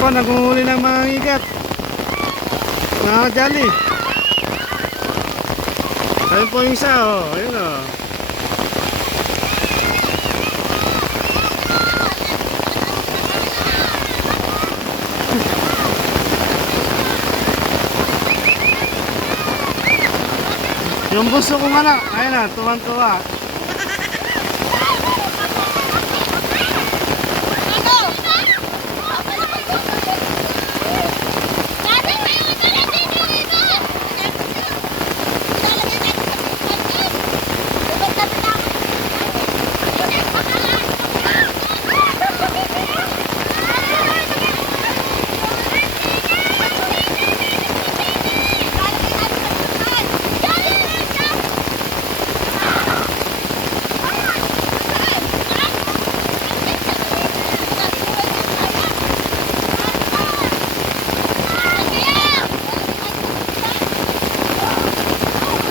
po, naghuli ng mga igat. Mga jolly. Ayun po yung isa, oh. Ayun, oh. Yung buso kong anak, ayun na, tuwang-tuwa.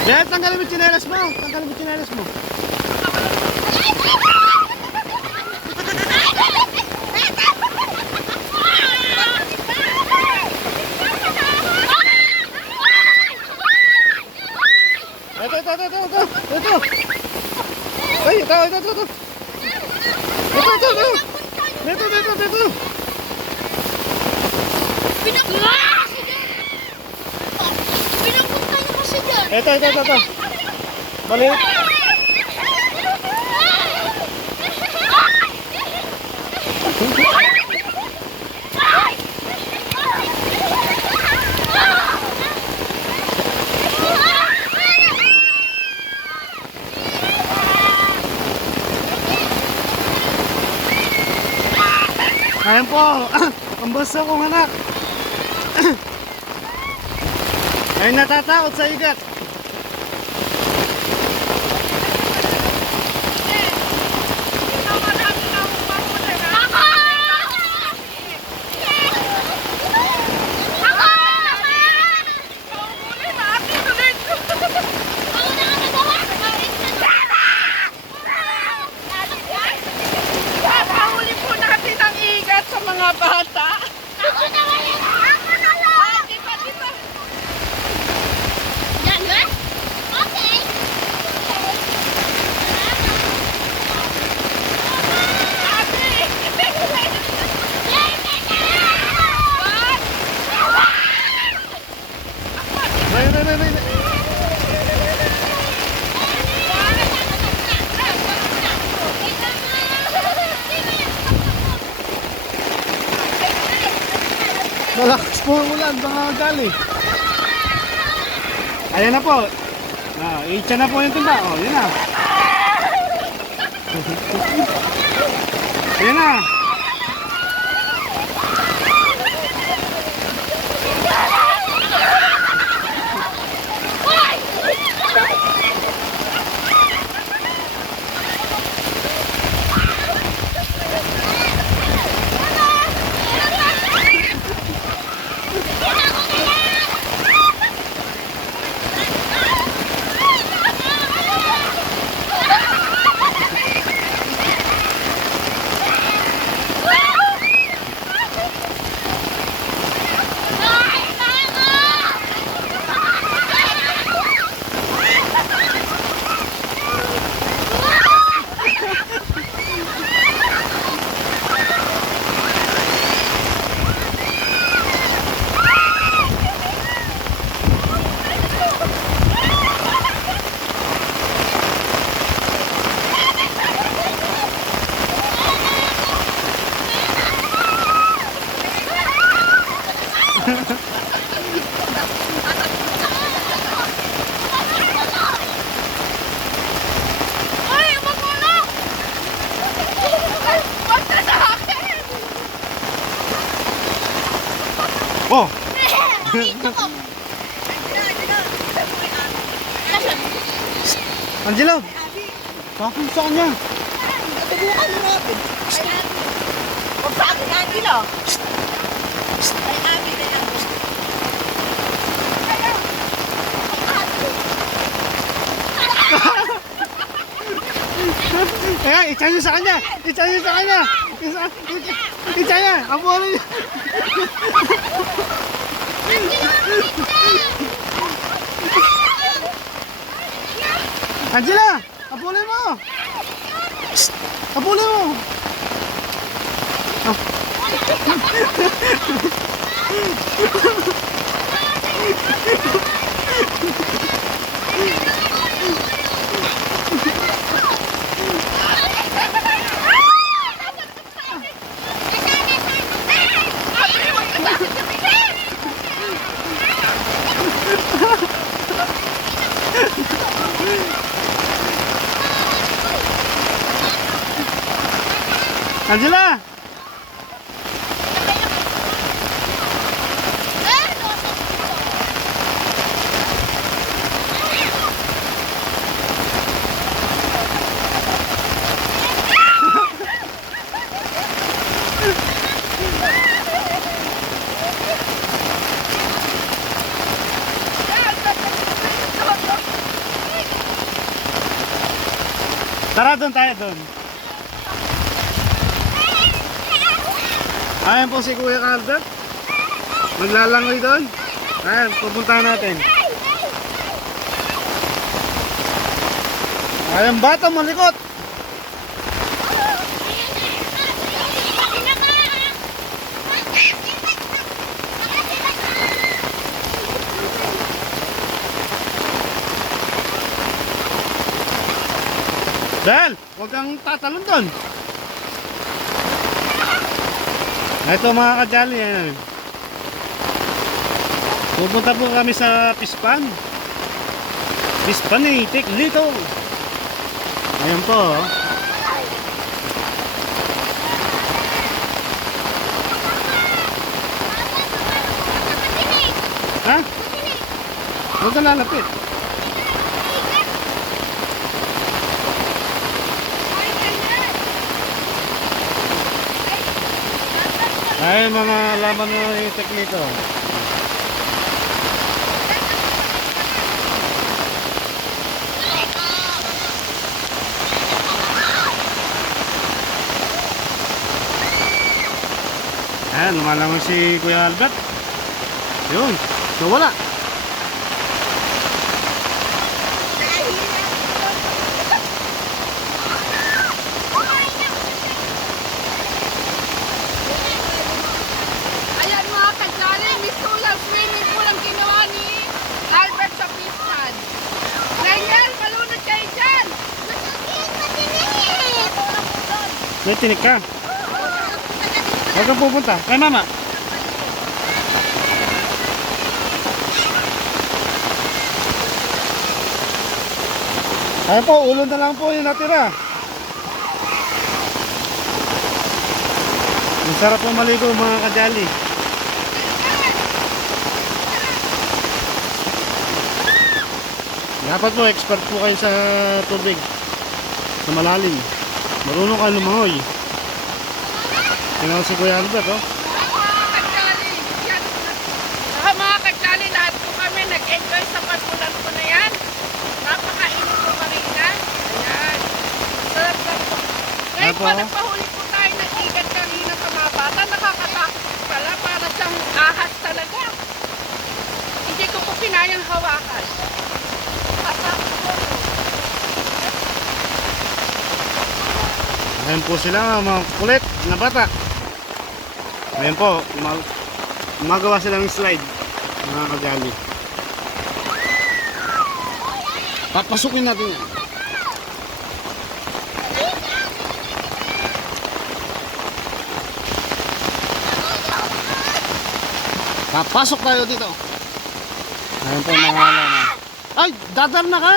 Dahil tanggalin mo yung tsinelas mo. Tanggalin mo yung tsinelas mo. Ito. Ay, ito. Ito. Ito. Maliit. Ayan po, ang buso kong anak. Ay natatakot sa igat. Mga bata. Ako na lang. Dito. Yan ba? Okay. Malakas po ang ulan, mga gali. Ayan na po. Itcha na po yung timba. Oh, yun na. Ayan na. Oh! Angelo! Kapag sa kanya! Subukan mo natin. Huwag sa akin, Angelo. Ay, Abby na lang. Kaya, i-charge nyo sa kanya! I-charge nyo sa kanya! Kaya, abulin niyo. Angela, abulin mo. Psst, abulin mo. Angela! Tara, doon tayo doon. Ayan po si Kuya Calder. Maglalangoy doon. Ayan, pupuntahan natin. Ayan, bata malikot. Dahil, huwag kang tatalon doon. Ito mga kajali, ayan. Pupunta po kami sa Pispan. Pispan eh, take little. Ayan po. Ha? Huwag ka lalapit. Ay, mga laman mo yung teknito. Ayan, lumalangon si Kuya Albert. Yun, nawala. May tinik ka. Huwag kang pupunta. Kay mama. Ayan po, ulo na lang po yung natira. Ang sarap po maligo mga kajali. Dapat po, expert po kayo sa tubig. Sa malalim. Marunong ka lumangoy. Tingnan si Kuya Albert, oh. Mga kajali, lahat po kami nag-enjoy sa pagbulan ko na yan. Napakainit po marina. Ayan. Sarap lang po. Ngayon po, nagpahuli po tayo ng igat kanina sa mga bata. Nakakatakot pala. Para siyang ahas talaga. Hindi ko po pinayang hawakan. Patakot po. Ayan po sila mga kulit na bata. Ayan po, gumagawa sila ng slide mga kajali. Papasukin natin yan. Papasok tayo dito. Ayan po mga alaman. Ay, dadar na ka.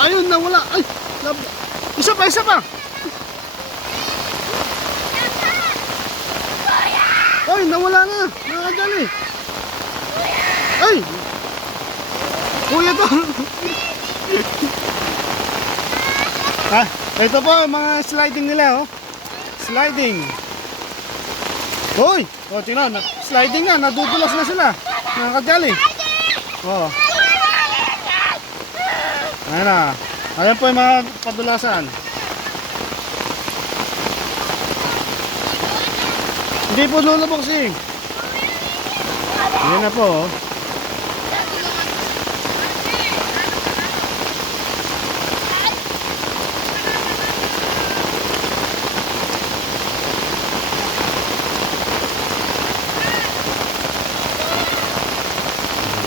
Ayun, nawala. Ay, isa pa, isa pa. Ay, nawala na. Nakadali. Ay, kuya to. Ah, ito po, mga sliding nila, oh. Sliding. Hoy, oh, tingnan, sliding na, nadudulas na sila. Nakadali. Oh. Ayan na. Ayan po yung mga padulasan. Hindi po lulubog si. Ayan na po. Oh.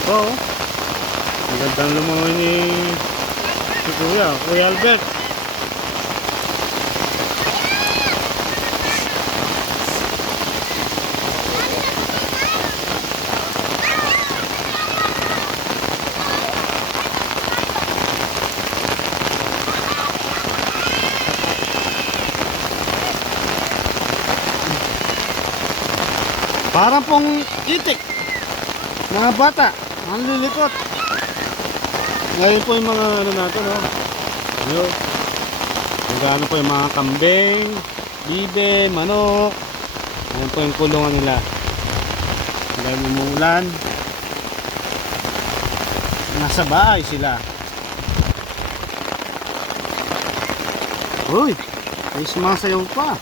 Ito. Ang gandang lumangoy ni Kuya Albert. Parang pong itik. Mga bata, ang lilikot. Ngayon po yung mga ano natin, no? Ayun. Nagano po yung mga kambing, bibe, manok. Ayan po yung kulungan nila. Dahil umuulan. Nasa bahay sila. Uy, ay sumasayaw pa.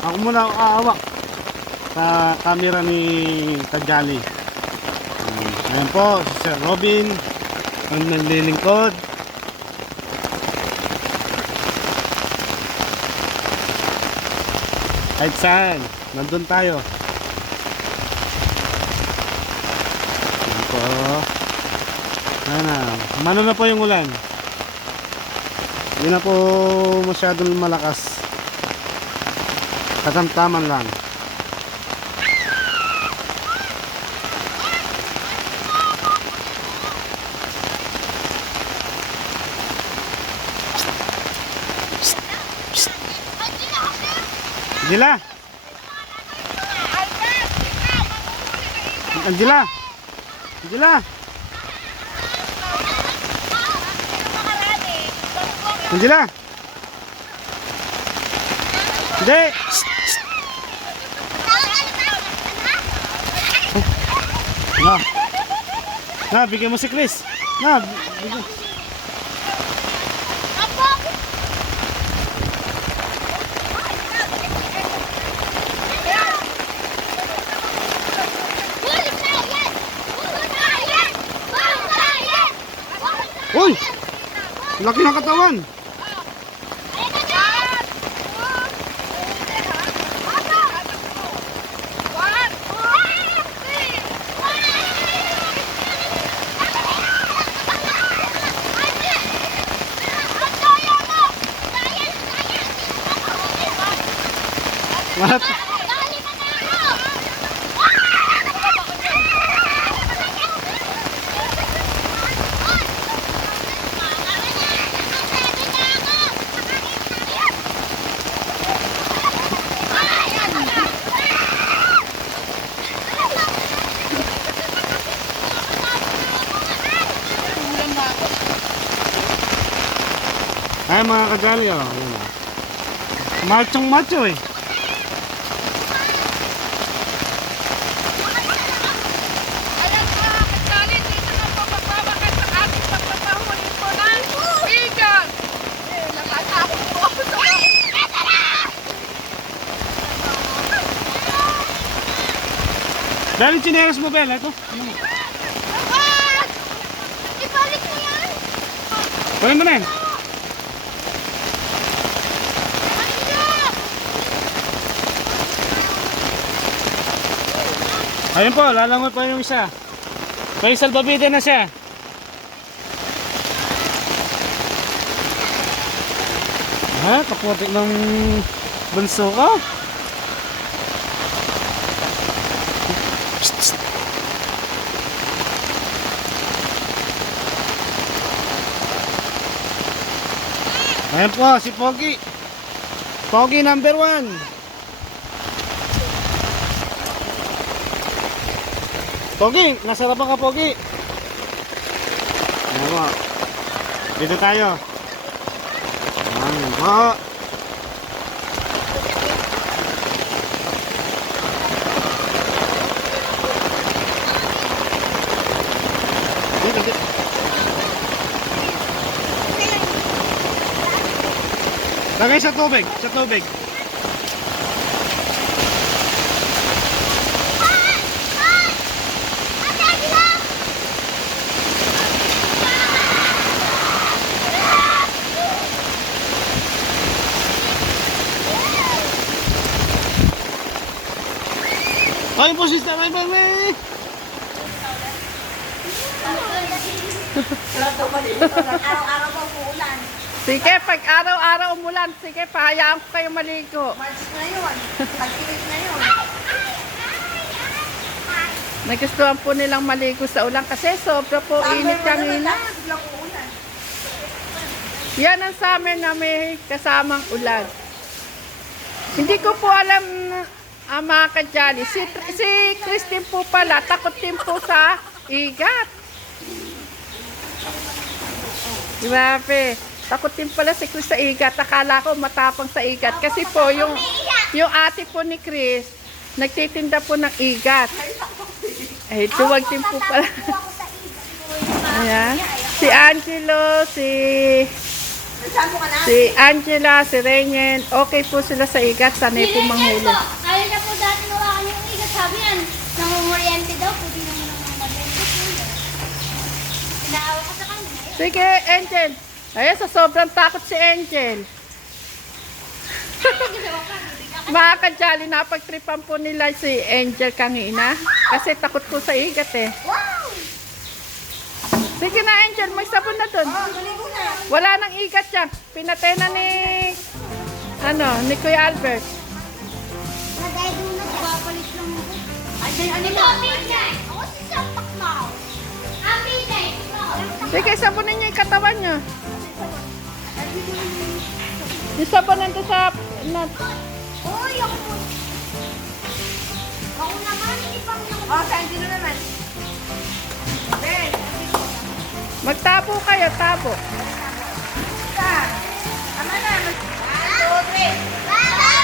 Ako muna aawak sa camera ni Tajali. Ayan po, si Sir Robin ang naglilingkod. Kahit saan, nandun tayo. Ayan po. Ayan na, mano na po yung ulan. Hindi na po masyadong malakas. Katamtaman lang. Angela! Angela! Angela! Angela! Hindi! Na. Na, bigyan mo si Chris. Na, bigyan. Uy! Laki ng katawan. What? Ay mga kagali, oh. Machong macho eh. Ayan mga kagali, dito na po magbabakas sa ating pagpapahuli po ng bigan. Nakatakot po ako sa Dahil chineras mo, Bella, ito. Ano mo? Ibalik mo yan! Kunin mo na yan. Ayun po, lalangoy pa yung isa. May salbabida na siya. Ha? Kaputik ng bunso ko. Psst, psst. Ayun po, si Pogi. Pogi number 1. Pogi, nasa harapan ka, Pogi. Ayan po. Dito tayo. Ayan po. Lagay sa tubig, sa tubig. Ayun po, sister, ayun po, Araw-araw pa uulan. Sige, pag araw-araw umulan, sige, pahayaan ko kayo maligo. March na yun. Pag-init na yun. Nagustuhan po nilang maligo sa ulan kasi sobra po init kanina. Biglang uulan. Yan ang sa amin na may kasamang ulan. Hindi ko po alam mga kadyali. Si Christine po pala, takot din po sa igat. Grabe. Takot din pala si Chris sa igat. Akala ko matapang sa igat. Kasi po, yung ate po ni Chris, nagtitinda po ng igat. Eh, duwag din po pala. Ayan. Si Angelo, Saan mo ka na? si Angela, si Rainier, okay po sila sa igat. Sanay po manghuli. Ayaw na po dati nawakan yung igat. Sabi yan, nangunguriente daw. Pwede naman ang mag-rente po. Inaawa ka sa kanya. Sige, Angel. Ayan, sa sobrang takot si Angel. Mga kadyali, napagtripan po nila si Angel kanina. Kasi takot po sa igat eh. Wow! Sige na, Angel, may sabon na dun. Maligo na. Wala nang igat yan. Pinatay na ni Kuya Albert. Nagaydo na siya. Papalit lang mo. Ano ba? Midnight. Ako si Sampak Mao. Midnight. Sige, sabunin niyo yung katawan niyo. Yung sabon nandun sa... Uy, ako po. Ako naman, ipang yung... Oh, saan dito naman? Ben, Magtabo kayo, tabo. Tama na. 1, 2, 3. Bye-bye!